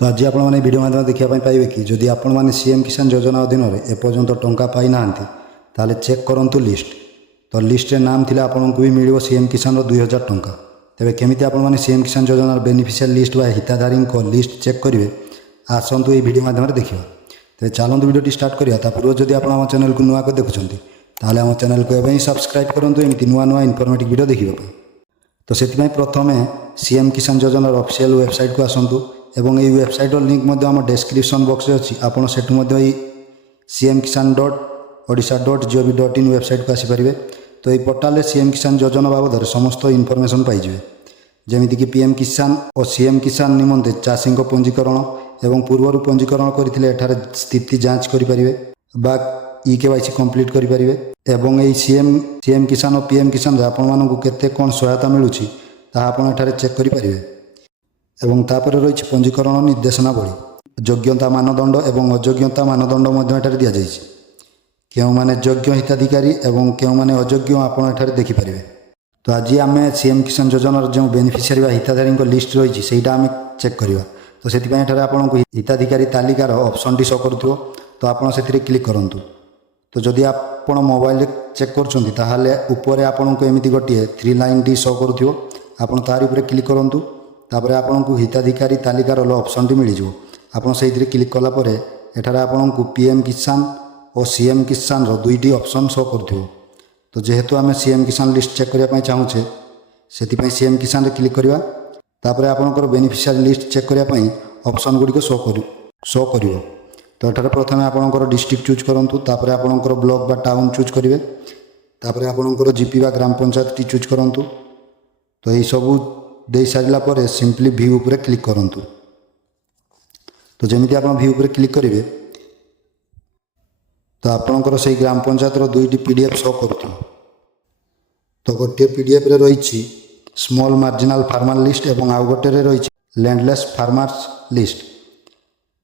तो आज आपण मैंने वीडियो माध्यम देखा पाइबे कि जदि आपण मैंने सीएम किसान योजना अधीन में एपर्यंत टंका पाई ना ताले चेक करूँ लिस्ट। तो लिस्ट रे नाम थिला आपन को भी मिलियो सीएम किसान 2000 टंका। तेबे केमिति आपण मैंने सीएम किसान योजनार बेनिफिशियल लिस्ट बा हिताधारी लिस्ट चेक करेंगे आसतु ये वीडियो माध्यम देखा। तेज चलते वीडियो स्टार्ट करिया। ता पूर्व जदि आपण आम चैनल को नुआ देखुंत ताले आम चैनल को एवं सब्सक्राइब करूँ एमती नुआ नुआ इनफॉर्मेटिव वीडियो देखा। तो से प्रथम सीएम किसान योजनार ऑफिशियल वेबसाइट को आसतु एवं ये वेबसाइट लिंक आम डिस्क्रिप्शन बॉक्स अच्छी आपड़ से cmkisan.odisha.gov.in वेबसाइट को आसीपारे। तो ये पोर्टाल सीएम किसान योजना बाबद समस्त इनफॉरमेशन पाइबे जमीक कि पीएम किसान और सीएम किसान निमंते चाषी पंजीकरण एवं पूर्वर पंजीकरण करते स्थिति जांच करेंगे बा EKYC कंप्लीट करेंगे एवं ये सीएम किसान और पीएम किसान आपण मानू केते कौन सहायता मिलूँ तापर चेक करेंगे। एवं तापर रही पंजीकरण निर्देशनावली योग्यता मानदंड एवं अयोग्यता मानदंड दि जाए क्यों माने योग्य हिताधिकारी एवं क्यों माने अयोग्य आपड़ देखिपारे। तो आज आम सीएम किसान योजनार जो बेनिफिशियरी हिताधारी लिस्ट रही है आम चेक करवा। तो से आपको हिताधिकारी तालिकार ऑप्शन टी शो करूँ तो आपड़ से क्लिक करूँ। तो जदि आप मोबाइल चेक कर आपन को एमती गोटे 3 लाइन टी शो करूँ आपड़ तार उपर क्लिक करूँ। तापर आपन को हिताधिकारी तालिकार ऑप्शन टी मिल जाव आपड़ से क्लिक कलापर एठार आपन को पीएम किसान और सीएम किसान दुईटी ऑप्शन शो करूँ। तो जेहेतु आम सीएम किसान लिस्ट चेक करने चाहूचे से सीएम किसान रे क्लिक करवा। तापर आपनकर बेनिफिशियरी लिस्ट चेक करने ऑप्शन गुड़िक शो कर। तो एठार प्रथम आपनकर डिस्ट्रिक्ट चूज करूँ तापर आपनकर ब्लॉक बा टाउन चूज करेंगे तापर आपनकर जीपी बा ग्राम पंचायत टी चूज करूँ। तो यही सबू दे सारा पर सिंपली व्यू उपर क्लिक करूँ। तो जमीती आप व्यू उपर क्लिक करेंगे तो आपणकर से ग्राम पंचायत दुईटी पीडीएफ शो करूँ। तो गोटे पीडीएफ रे रही स्मॉल मार्जिनाल फार्मर लिस्ट एवं आउ गोटे रही लैंडलेस फार्मर्स लिस्ट।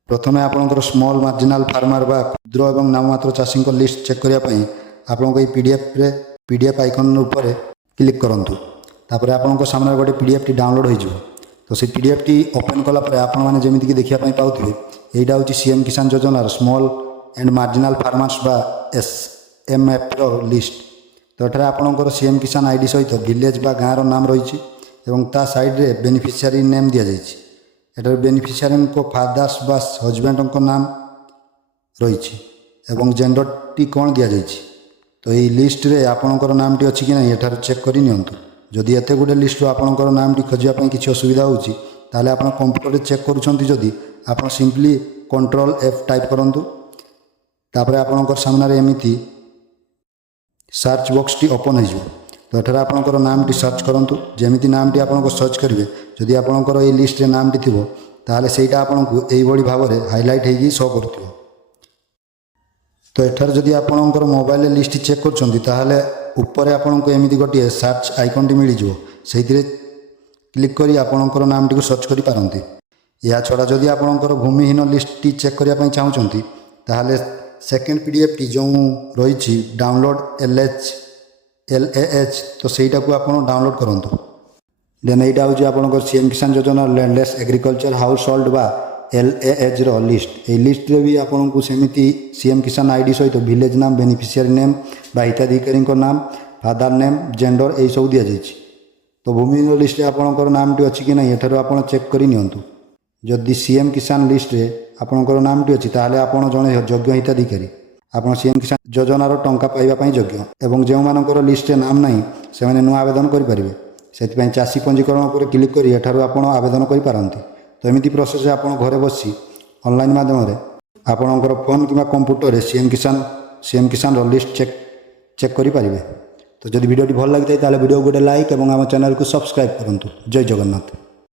प्रथमे आपणकर स्मॉल मार्जिनाल फार्मर बा क्षुद्र एवं नाममात्र चाषी लिस्ट चेक करने आपको ये पीडीएफ आइकन उपर क्लिक करूँ। तापर आपन सामने गोटे पीडीएफ टी डाउनलोड हो। तो से पीडीएफ टी ओपन कलापर आपण मैंने जमीक देखा पाऊे यहाँ हूँ सीएम किसान योजनार स्मॉल एंड मार्जिनाल फार्मर्स बा SMF लिस्ट। तो ये आपणकर सीएम किसान आईडी सहित विलेज बा गाँव नाम रही ता साइड रे बेनिफिशियरी नेम दि जाए। एटार बेनिफिशियरी को फादर्स बा हजबैंड नाम रही जेंडर टी कौन दि जाए। तो ये लिस्ट रे आपणकर नाम टी अच्छी कि नहीं एठार चेक कर नियंतु। जदि एत गुटे लिस्ट आपणकर नाम टी खोजापी किसी असुविधा होती आप कंप्यूटर चेक करुँच आप सिंपली Ctrl F टाइप करूँ। तापर आपणकर सामने एमती सर्च बॉक्स टी ओपन हो। तो ये आपणकर नाम टी सर्च करूँ जमीती नाम टी आपको सर्च करेंगे जदि आपणकर ये लिस्ट रे नाम टी थी ताले सेटा आपको यही भाव में हाइलाइट हो शो करूँ। तो एठार जदि आपणकर मोबाइल लिस्ट चेक कर ऊपर आपन को एमती गोटे सर्च आइकन टी मिल जाव से क्लिक करी आपणकर नाम टी सर्च करि पारंती। या छड़ा जदि आपणकर भूमिहीन लिस्ट टी चेक करने चाहूँगी ताहले सेकेंड पीडीएफ टी जो रही डाउनलोड LAH तो सहीटा को आप डाउनलोड करूँ। देन यहाँ हूँ आपंकर सीएम किसान योजना लैंडलेस एग्रीकल्चर हाउस होल्ड बा LAH रो लिस्ट। ये लिस्ट रे भी आपन को सेमती सीएम किसान आईडी सहित विलेज नाम बेनिफिशियरी नेम बा हिताधिकारी नाम फादर नेम जेंडर यही सब दि जाए। तो भूमिहीन लिस्ट रे आपणकर नाम टी अच्छी कि नहीं एठार आप चेक कर नियंतु। जदि सीएम किसान लिस्ट रे आपणकर नाम टी अच्छी ताहले आपण जड़े योग्य हिताधिकारी आप सीएम किसान योजनार टंका पाइबा योग्य एवं जो मानकर लिस्ट रे नाम नहीं से नुआ आवेदन करेंगे से चाषी पंजीकरण पर क्लिक कर एठार आप आवेदन करेंगे। तो एमती प्रोसेस आप घरे बसी ऑनलाइन माध्यम आपणकर फोन कि कंप्यूटर सीएम किसान लिस्ट चेक करेंगे। तो जब वीडियो भल लगी था वीडियो गोटे लाइक और आम चैनल को सब्सक्राइब करूँ। जय जगन्नाथ।